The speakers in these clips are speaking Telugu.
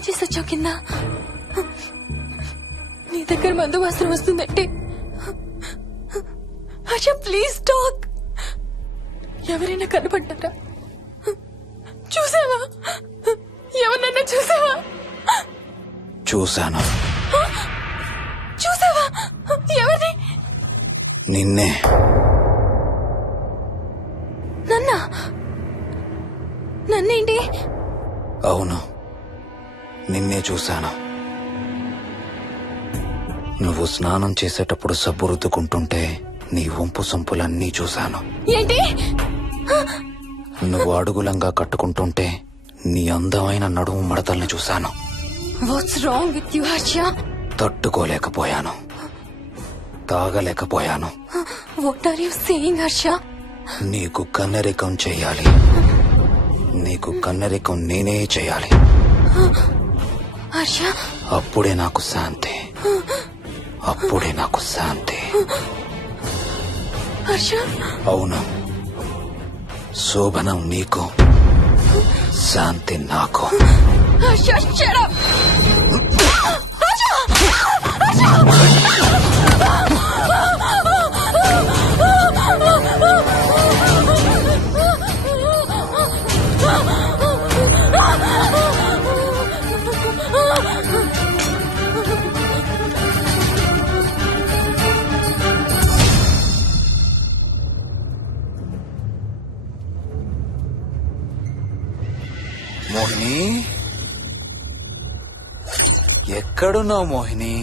ఏం చేసి వచ్చావు కింద? నీ దగ్గర మందు వాసన వస్తుందంటే హర్ష ప్లీజ్ టాక్. ఎవరైనా కనపడ్డారా? చూసావా? ఎవరన్నా చూసావా? చూశాను. చూసావా? ఎవరిని? నిన్నే. నన్నేంటి? అవును, నిన్నే చూశాను. నువ్వు స్నానం చేసేటప్పుడు సబ్బు రుద్దుకుంటుంటే నీ వంపు సొంపులన్నీ చూశాను. ఏంటి? నువ్వు అడుగులంగా కట్టుకుంటుంటే నీ అందమైన నడుము మడతల్ని చూశాను. What's wrong with you Harsha? తట్టుకోలేకపోయాను, తాగలేకపోయాను. What are you saying Harsha? నీకు కన్నరికం చెయ్యాలి. నీకు కన్నరికం నేనే చెయ్యాలి. హర్ష, అప్పుడే నాకు శాంతి. అప్పుడే నాకు శాంతి. హర్ష. అవును, శోభనం నీకు, శాంతి నాకు. Harsha, shut up. మోహిని, ఎక్కడున్నావు మోహిని?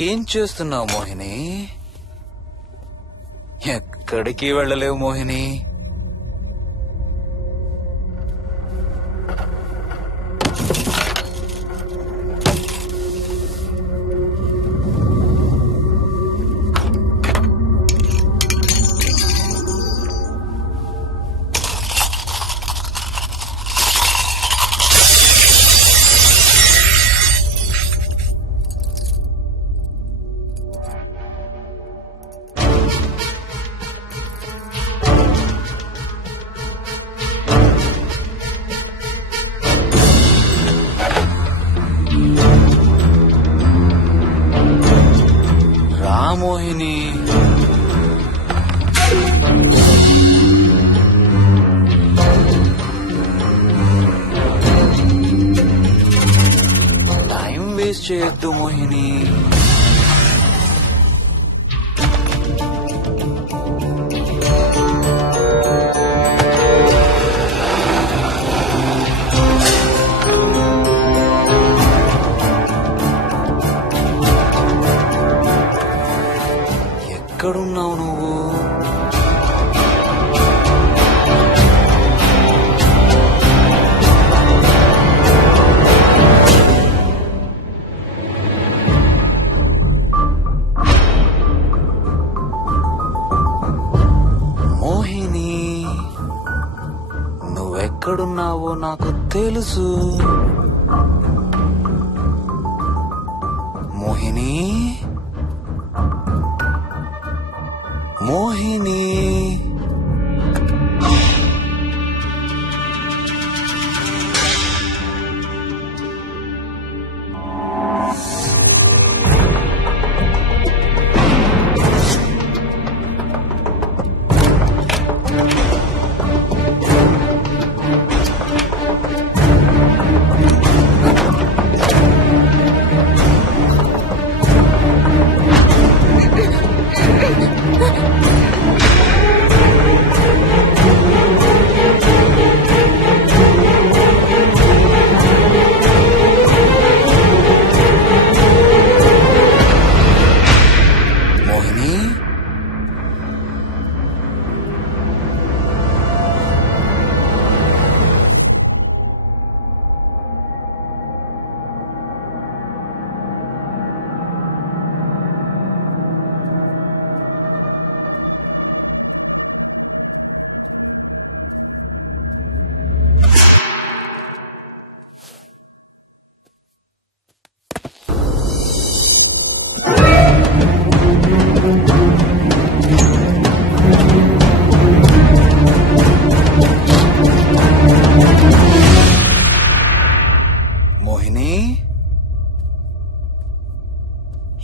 ఏం చేస్తున్నావు మోహిని? ఎక్కడికి వెళ్ళలేవు మోహిని. మోహిని, టైం వేస్ట్ చేయొద్దు మోహిని. ఎక్కడున్నావు నువ్వు? మోహిని, నువ్వెక్కడున్నావో నాకు తెలుసు. మోహిని, మోహిని.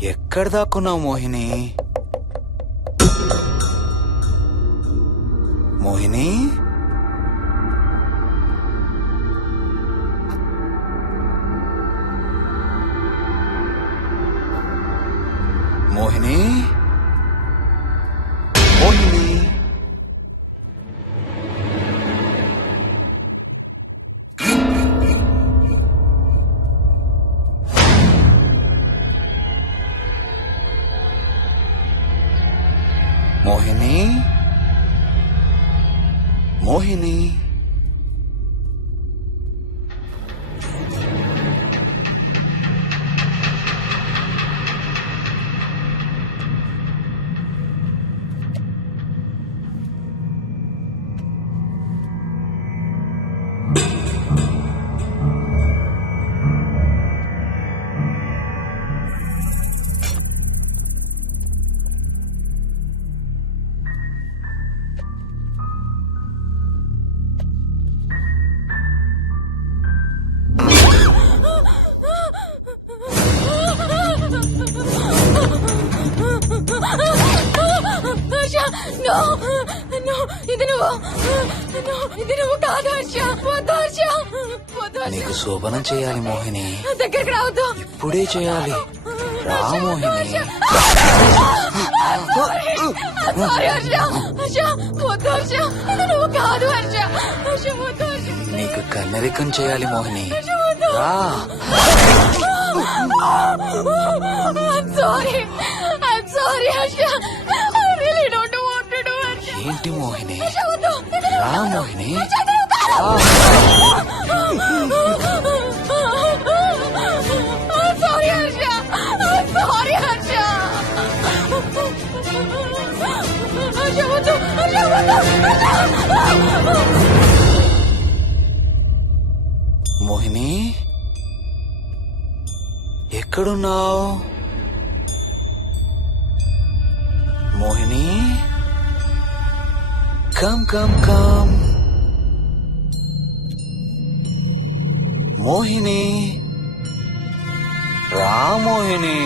ఎక్కడ దాక్కున్నావు మోహిని? మోహిని, మోహిని, మోహిని. మోహిని, మోహిని. హర్ష, no, no, ఇది నువ్వు కాదు హర్ష. వద్దు హర్ష, వద్దు హర్ష. నీకు శోభనం చేయాలి మోహిని. దగ్గరికి రావద్దు. ఇప్పుడే చేయాలి. రా మోహిని. సారీ హర్ష. హర్ష, వద్దు హర్ష. ఇది నువ్వు కాదు హర్ష. హర్ష, వద్దు హర్ష. నీకు కన్నరికం చేయాలి మోహిని. రా. I'm sorry Harsha. I really don't want to do Harsha. ఏంటి మోహిని? హర్ష, వద్దు. రా మోహిని. హర్ష, ఇది నువ్వు కాదు. I'm sorry Harsha. I'm sorry Harsha. Harsha, వద్దు. హర్ష, వద్దు. మోహిని, ఎక్కడున్నావు Mohini? Come come come Mohini. రా మోహిని.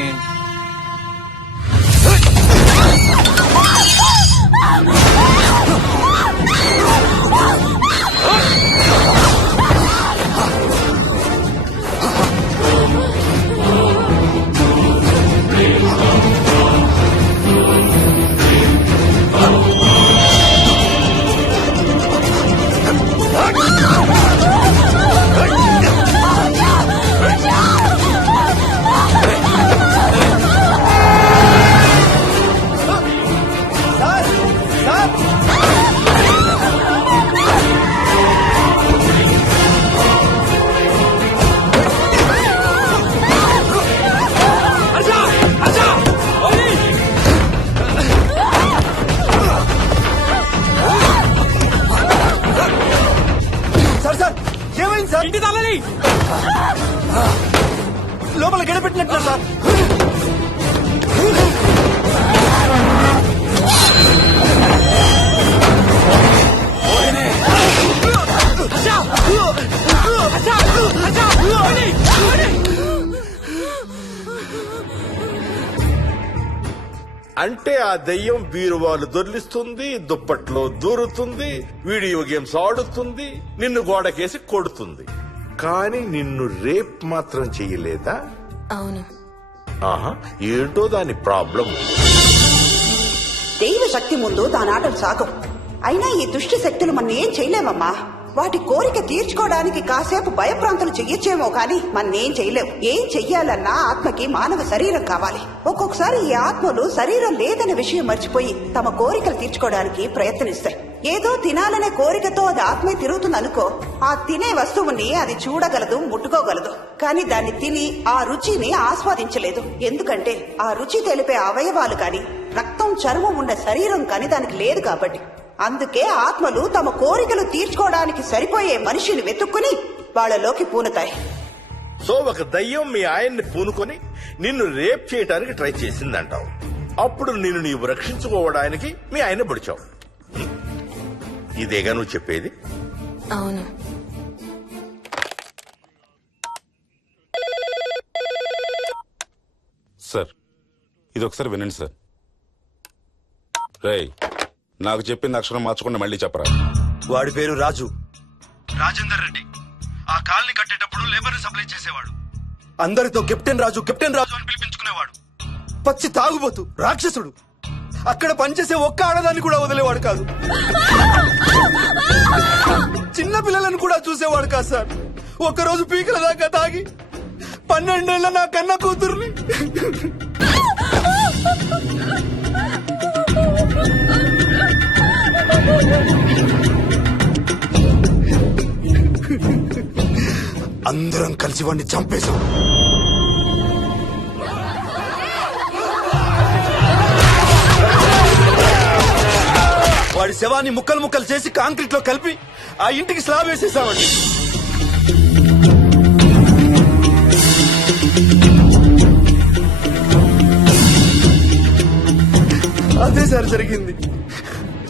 ఇంటి తాళాలి లోపల గడపెట్టినట్టు సార్. అంటే ఆ దెయ్యం బీరువాలు దొర్లిస్తుంది, దుప్పట్లో దూరుతుంది, వీడియో గేమ్స్ ఆడుతుంది, నిన్ను గోడకేసి కొడుతుంది. కానీ నిన్ను రేప్ మాత్రం చెయ్యలేదా? అవును. ఆహా, ఏంటో దాని ప్రాబ్లం. దైవ శక్తి ముందు దానాటలు సాగవు. అయినా ఈ దుష్ట శక్తులు మన ఏం చేయలేమమ్మా. వాటి కోరిక తీర్చుకోవడానికి కాసేపు భయప్రాంతులు చెయ్యొచ్చేమో కానీ మన్నేం చేయలేవు. ఏం చెయ్యాలన్నా ఆత్మకి మానవ శరీరం కావాలి. ఒక్కొక్కసారి ఈ ఆత్మలు శరీరం లేదనే విషయం మర్చిపోయి తమ కోరికలు తీర్చుకోవడానికి ప్రయత్నిస్తాయి. ఏదో తినాలనే కోరికతో అది ఆత్మే తిరుగుతుందనుకో, ఆ తినే వస్తువుని అది చూడగలదు, ముట్టుకోగలదు. కానీ దాన్ని తిని ఆ రుచిని ఆస్వాదించలేదు. ఎందుకంటే ఆ రుచి తెలిపే అవయవాలు కాని, రక్తం చర్మం ఉన్న శరీరం కాని దానికి లేదు కాబట్టి. అందుకే ఆత్మలు తమ కోరికలు తీర్చుకోవడానికి సరిపోయే మనిషిని వెతుక్కుని వాళ్ళలోకి పూనుతాయి. సో ఒక దయ్యం మీ ఆయన్ని పూనుకొని నిన్ను రేప్ చేయడానికి ట్రై చేసిందంటావు. అప్పుడు నిన్ను నీవు రక్షించుకోవడానికి మీ ఆయన పొడిచావు. ఇదేగా నువ్వు చెప్పేది? అవును. సార్, ఇది ఒకసారి వినండి సార్. రేయ్, నాకు చెప్పింది అక్షరం మార్చకుండా మళ్ళీ చెప్పరా. వాడి పేరు రాజు, రాజేందర్ రెడ్డి. ఆ కాలనీ కట్టేటప్పుడు లేబర్ సప్లై చేసేవాడు. అందరితో కెప్టెన్ రాజు అని పిలిపించుకునేవాడు. పచ్చి తాగుబోతు, రాక్షసుడు. అక్కడ పనిచేసే ఒక్క ఆడదాన్ని కూడా వదిలేవాడు కాదు. చిన్న పిల్లలను కూడా చూసేవాడు కాదు సార్. ఒక్కరోజు పీకల దాకా తాగి 12 ఏళ్ల నా కన్న కూతుర్ని అందరం కలిసి వాడిని చంపేశాం. వాడి శవాన్ని ముక్కలు ముక్కలు చేసి కాంక్రీట్ లో కలిపి ఆ ఇంటికి స్లాబ్ వేసేసామండి. అదే సార్ జరిగింది.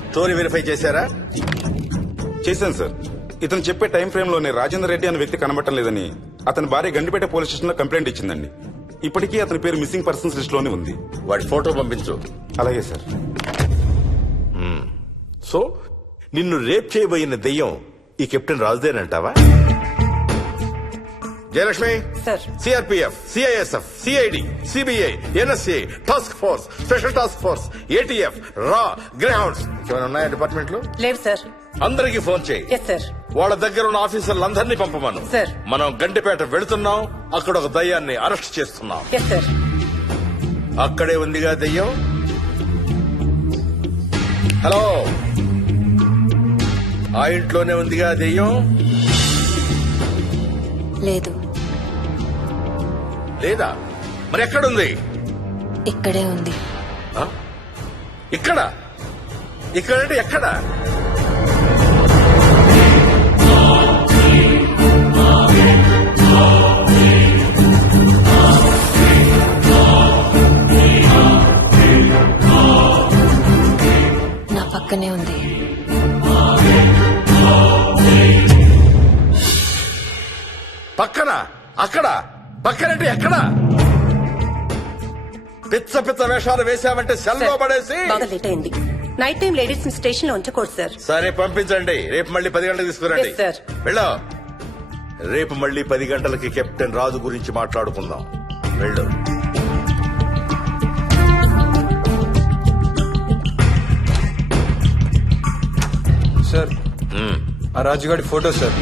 స్టోరీ వెరిఫై చేశారా? చేశాను సార్. ఇతను చెప్పే టైం ఫ్రేమ్ లోనే రాజేందర్ రెడ్డి అనే వ్యక్తి కనబడటం లేదని అతని భార్య గండిపేట పోలీస్ స్టేషన్ లో కంప్లైంట్ ఇచ్చిందండి. ఇప్పటికీ అతని పేరు మిస్సింగ్ పర్సన్స్ లిస్ట్ లోనే ఉంది. వాడి ఫోటో పంపించు. అలాగే సార్. సో నిన్ను రేప్ చేయబోయిన దెయ్యం ఈ కెప్టెన్ రాజుదేనంటావా? Jayalakshmi, sir. CRPF, CISF, CID, CBI, NSA, task force, special task force, ATF, రా, గ్రేహౌండ్స్ ఏమైనా ఉన్నాయా డిపార్ట్మెంట్ లో? లేవు సార్. అందరికీ ఫోన్ చేయి. Yes sir. వాళ్ళ దగ్గర ఉన్న ఆఫీసర్లందరినీ పంపమను. సార్. మనం గండిపేట వెళుతున్నాం. అక్కడ ఒక దయ్యాన్ని అరెస్ట్ చేస్తున్నాం. Yes sir. అక్కడే ఉందిగా దెయ్యం. హలో, ఆ ఇంట్లోనే ఉందిగా దెయ్యం? లేదు. లేదా? మరి ఎక్కడుంది? ఇక్కడే ఉంది. ఆ? ఇక్కడ? ఇక్కడంటే ఎక్కడ? నా పక్కనే ఉంది. పక్కన? అక్కడ? పక్కనంటే ఎక్కడ? పిచ్చ పిచ్చ వేషాలు వేశామంటే సెల్లో పడేసి. బాగా లేట్ అయింది. నైట్ టైం లేడీస్ ని స్టేషన్ లో ఉంచకూడదు సార్. సరే పంపించండి. రేపు మళ్ళీ 10 గంటలకు తీసుకురండి. Yes, sir. వెళ్ళు. రేపు మళ్ళీ 10 గంటలకి కెప్టెన్ రాజు గురించి మాట్లాడుకుందాం. వెళ్ళు. సార్, ఆ రాజుగాడి ఫోటో సార్.